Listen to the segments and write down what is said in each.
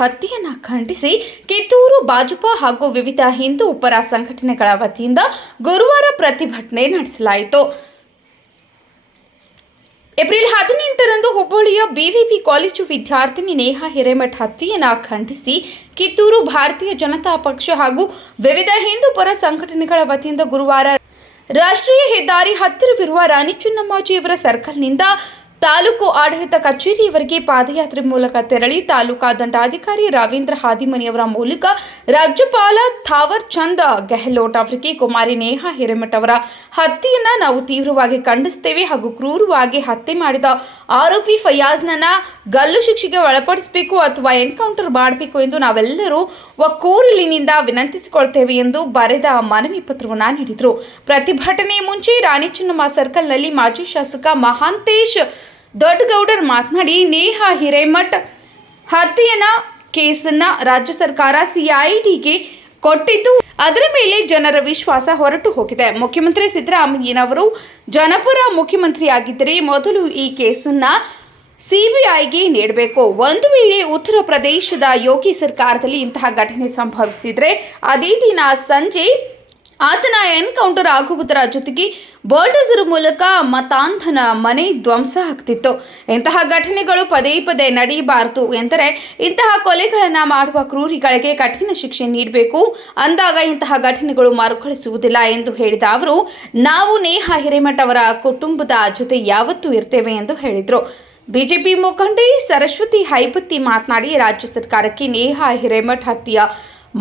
ಹತ್ಯೆಯನ್ನು ಖಂಡಿಸಿ ಕಿತ್ತೂರು ಭಾಜಪ ಹಾಗೂ ವಿವಿಧ ಹಿಂದೂ ಪರ ಸಂಘಟನೆಗಳ ವತಿಯಿಂದ ಗುರುವಾರ ಪ್ರತಿಭಟನೆ ನಡೆಸಲಾಯಿತು. ಏಪ್ರಿಲ್ 18ರಂದು ಹುಬ್ಬಳ್ಳಿಯ ಬಿವಿಬಿ ಕಾಲೇಜು ವಿದ್ಯಾರ್ಥಿನಿ ನೇಹಾ ಹಿರೇಮಠ್ ಹತ್ಯೆಯನ್ನು ಖಂಡಿಸಿ ಕಿತ್ತೂರು ಭಾರತೀಯ ಜನತಾ ಪಕ್ಷ ಹಾಗೂ ವಿವಿಧ ಹಿಂದೂ ಪರ ಸಂಘಟನೆಗಳ ವತಿಯಿಂದ ಗುರುವಾರ ರಾಷ್ಟ್ರೀಯ ಹೆದ್ದಾರಿ ಹತ್ತಿರವಿರುವ ರಾಣಿ ಚೆನ್ನಮ್ಮಾಜಿಯವರ ಸರ್ಕಲ್ನಿಂದ ತಾಲೂಕು ಆಡಳಿತ ಕಚೇರಿಯವರೆಗೆ ಪಾದಯಾತ್ರೆ ಮೂಲಕ ತೆರಳಿ ತಾಲೂಕಾ ದಂಡಾಧಿಕಾರಿ ರವೀಂದ್ರ ಹಾದಿಮನಿಯವರ ಮೂಲಕ ರಾಜ್ಯಪಾಲ ಥಾವರ್ ಚಂದ್ ಗೆಹ್ಲೋಟ್ ಅವರಿಗೆ ಕುಮಾರಿ ನೇಹಾ ಹಿರೇಮಠ್ ಅವರ ಹತ್ಯೆಯನ್ನು ನಾವು ತೀವ್ರವಾಗಿ ಖಂಡಿಸುತ್ತೇವೆ ಹಾಗೂ ಕ್ರೂರವಾಗಿ ಹತ್ಯೆ ಮಾಡಿದ ಆರೋಪಿ ಫಯಾಜ್ನನ್ನ ಗಲ್ಲು ಶಿಕ್ಷೆಗೆ ಒಳಪಡಿಸಬೇಕು ಅಥವಾ ಎನ್ಕೌಂಟರ್ ಮಾಡಬೇಕು ಎಂದು ನಾವೆಲ್ಲರೂ ಒಕ್ಕೂರಲಿನಿಂದ ವಿನಂತಿಸಿಕೊಳ್ತೇವೆ ಎಂದು ಬರೆದ ಮನವಿ ಪತ್ರವನ್ನು ನೀಡಿದರು. ಪ್ರತಿಭಟನೆ ಮುಂಚೆ ರಾಣಿ ಚೆನ್ನಮ್ಮ ಸರ್ಕಲ್ನಲ್ಲಿ ಮಾಜಿ ಶಾಸಕ ಮಹಾಂತೇಶ್ ದೊಡ್ಡಗೌಡರ್ ಮಾತನಾಡಿ, ನೇಹಾ ಹಿರೇಮಠ್ ಹತ್ಯೆಯ ಕೇಸನ್ನ ರಾಜ್ಯ ಸರ್ಕಾರ ಸಿಐಡಿಗೆ ಕೊಟ್ಟಿದ್ದು ಅದರ ಮೇಲೆ ಜನರ ವಿಶ್ವಾಸ ಹೊರಟು ಹೋಗಿದೆ. ಮುಖ್ಯಮಂತ್ರಿ ಸಿದ್ದರಾಮಯ್ಯನವರು ಜನಪರ ಮುಖ್ಯಮಂತ್ರಿಯಾಗಿದ್ದರೆ ಮೊದಲು ಈ ಕೇಸನ್ನ ಸಿಬಿಐಗೆ ನೀಡಬೇಕು. ಒಂದು ವೇಳೆ ಉತ್ತರ ಪ್ರದೇಶದ ಯೋಗಿ ಸರ್ಕಾರದಲ್ಲಿ ಇಂತಹ ಘಟನೆ ಸಂಭವಿಸಿದರೆ ಅದೇ ದಿನ ಸಂಜೆ ಆತನ ಎನ್ಕೌಂಟರ್ ಆಗುವುದರ ಜೊತೆಗೆ ಬೋಲ್ಡೋಸರ್ ಮೂಲಕ ಮತಾಂಧನ ಮನೆ ಧ್ವಂಸ ಆಗ್ತಿತ್ತು. ಇಂತಹ ಘಟನೆಗಳು ಪದೇ ಪದೇ ನಡೆಯಬಾರದು ಎಂದರೆ ಇಂತಹ ಕೊಲೆಗಳನ್ನು ಮಾಡುವ ಕ್ರೂರಿಗಳಿಗೆ ಕಠಿಣ ಶಿಕ್ಷೆ ನೀಡಬೇಕು. ಅಂದಾಗ ಇಂತಹ ಘಟನೆಗಳು ಮರುಕಳಿಸುವುದಿಲ್ಲ ಎಂದು ಹೇಳಿದ ಅವರು, ನಾವು ನೇಹಾ ಹಿರೇಮಠ್ ಅವರ ಕುಟುಂಬದ ಜೊತೆ ಯಾವತ್ತೂ ಇರ್ತೇವೆ ಎಂದು ಹೇಳಿದರು. ಬಿಜೆಪಿ ಮುಖಂಡೆ ಸರಸ್ವತಿ ಹೈಪತ್ತಿ ಮಾತನಾಡಿ, ರಾಜ್ಯ ಸರ್ಕಾರಕ್ಕೆ ನೇಹಾ ಹಿರೇಮಠ್ ಹತ್ಯೆ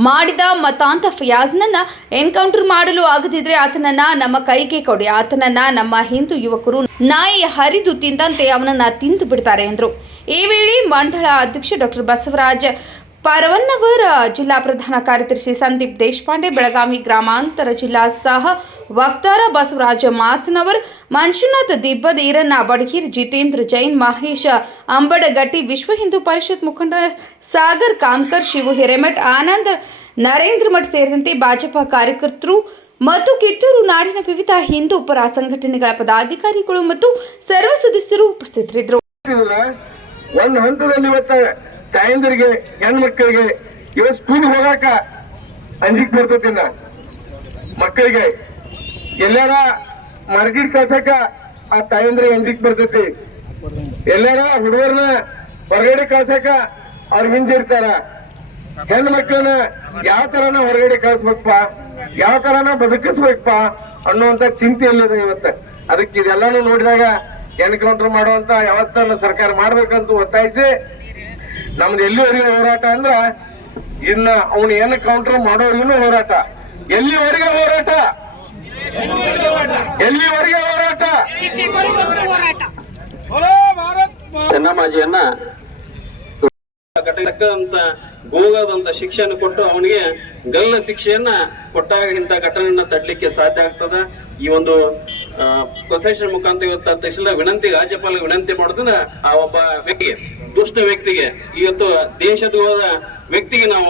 ಮಾಡಿದ ಮತಾಂಧ ಫಯಾಜ್ನನ್ನ ಎನ್ಕೌಂಟರ್ ಮಾಡಲು ಆಗದಿದ್ರೆ ಆತನನ್ನ ನಮ್ಮ ಕೈಗೆ ಕೊಡಿ. ಆತನನ್ನ ನಮ್ಮ ಹಿಂದೂ ಯುವಕರು ನಾಯಿ ಹರಿದು ತಿಂದಂತೆ ಅವನನ್ನ ತಿಂದು ಬಿಡ್ತಾರೆ ಎಂದರು. ಈ ವೇಳೆ ಮಂಡಳ ಅಧ್ಯಕ್ಷ ಡಾಕ್ಟರ್ ಬಸವರಾಜ್ ಪರವನ್ನವರ್, ಜಿಲ್ಲಾ ಪ್ರಧಾನ ಕಾರ್ಯದರ್ಶಿ ಸಂದೀಪ್ ದೇಶಪಾಂಡೆ, ಬೆಳಗಾವಿ ಗ್ರಾಮಾಂತರ ಜಿಲ್ಲಾ ಸಹ ವಕ್ತಾರ ಬಸವರಾಜ ಮಾತನವರ್, ಮಂಜುನಾಥ್ ದಿಬ್ಬದ್, ಈರಣ್ಣ ಬಡಗೇರ್, ಜಿತೇಂದ್ರ ಜೈನ್, ಮಹೇಶ್ ಅಂಬಡಗಟ್ಟಿ, ವಿಶ್ವ ಹಿಂದೂ ಪರಿಷತ್ ಮುಖಂಡ ಸಾಗರ್ ಕಾಮ್ಕರ್, ಶಿವು ಹಿರೇಮಠ್, ಆನಂದ್ ನರೇಂದ್ರ ಮಠ್ ಸೇರಿದಂತೆ ಭಾಜಪ ಕಾರ್ಯಕರ್ತರು ಮತ್ತು ಕಿತ್ತೂರು ನಾಡಿನ ವಿವಿಧ ಹಿಂದೂ ಪರ ಸಂಘಟನೆಗಳ ಪದಾಧಿಕಾರಿಗಳು ಮತ್ತು ಸರ್ವ ಸದಸ್ಯರು ಉಪಸ್ಥಿತರಿದ್ದರು. ಒಂದು ಹಂತದಲ್ಲಿ ತಾಯಂದಿರಿಗೆ ಹೆಣ್ಮಕ್ಕಳಿಗೆ ಇವತ್ತು ಸ್ಕೂಲ್ ಹೋಗಾಕ ಅಂಜಿಕ್ ಬರ್ತೈತಿನ ಮಕ್ಕಳಿಗೆ ಎಲ್ಲಾರ ಮಾರ್ಕೆಟ್ ಕಳ್ಸಕ ಆ ತಾಯಂದ್ರಿಗೆ ಅಂಜಿಕ್ ಬರ್ತೈತಿ. ಎಲ್ಲಾರ ಹುಡುಗರನ್ನ ಹೊರಗಡೆ ಕಳ್ಸಕ ಅವ್ರು ಹಿಂಜಿರ್ತಾರ. ಹೆಣ್ಣು ಮಕ್ಕಳನ್ನ ಯಾವ ತರನ ಹೊರಗಡೆ ಕಳ್ಸ್ಬೇಕಪ್ಪ, ಯಾವ ತರನ ಬದುಕಿಸ್ಬೇಕಪ್ಪ ಅನ್ನುವಂತ ಚಿಂತೆಯಲ್ಲಿದೆ ಇವತ್ತ. ಅದಕ್ಕೆ ಇದೆಲ್ಲಾನು ನೋಡಿದಾಗ ಎನ್ಕೌಂಟರ್ ಮಾಡುವಂತ ಯಾವತ್ತನ್ನ ಸರ್ಕಾರ ಮಾಡ್ಬೇಕಂತ ಒತ್ತಾಯಿಸಿ ನಮ್ದು ಎಲ್ಲಿವರೆಗೆ ಹೋರಾಟ ಅಂದ್ರ ಇನ್ನ ಅವನು ಏನ್ ಕೌಂಟರ್ ಮಾಡೋರಿಗೂ ಹೋರಾಟ, ಎಲ್ಲಿವರೆಗೆ ಹೋರಾಟ, ಎಲ್ಲಿವರೆಗೆ ಹೋರಾಟ. ಚೆನ್ನಮ್ಮಾಜಿಯನ್ನ ಘಟಕಂತ ಗೋಗಾದಂತ ಶಿಕ್ಷೆಯನ್ನು ಕೊಟ್ಟು ಅವನಿಗೆ ಗಲ್ಲ ಶಿಕ್ಷೆಯನ್ನ ಕೊಟ್ಟಾಗ ಇಂಥ ಘಟನೆಯನ್ನ ತಡ್ಲಿಕ್ಕೆ ಸಾಧ್ಯ ಆಗ್ತದ. ಈ ಒಂದು ಪ್ರೊಸೆಷನ್ ಮುಖಾಂತರ ಇವತ್ತು ತಕ್ಷಣ ವಿನಂತಿ, ರಾಜ್ಯಪಾಲ ವಿನಂತಿ ಮಾಡೋದನ್ನ ಆ ಒಬ್ಬ ವ್ಯಕ್ತಿಗೆ, ದುಷ್ಟ ವ್ಯಕ್ತಿಗೆ, ಇವತ್ತು ದೇಶದ ವ್ಯಕ್ತಿಗೆ ನಾವು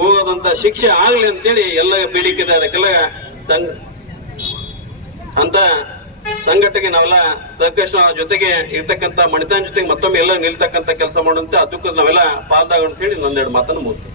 ಗೋಗಾದಂತ ಶಿಕ್ಷೆ ಆಗ್ಲಿ ಅಂತೇಳಿ ಎಲ್ಲ ಬೇಡಿಕೆ ಇದೆ. ಅದಕ್ಕೆಲ್ಲ ಅಂತ ಸಂಘಟನೆಗೆ ನಾವೆಲ್ಲ ಸಹಕರಿಸ ಜೊತೆಗೆ ಇರ್ತಕ್ಕಂಥ ಮಣಿತಾನ್ ಜೊತೆಗೆ ಮತ್ತೊಮ್ಮೆ ಎಲ್ಲ ನಿಲ್ತಕ್ಕಂಥ ಕೆಲಸ ಮಾಡುವಂತೆ ಅದಕ್ಕೂ ನಾವೆಲ್ಲ ಪಾಲ್ದಾಗ ಅಂತ ಹೇಳಿ ಒಂದೆರಡು ಮಾತನ್ನು ಮುಗಿಸ್ತೀವಿ.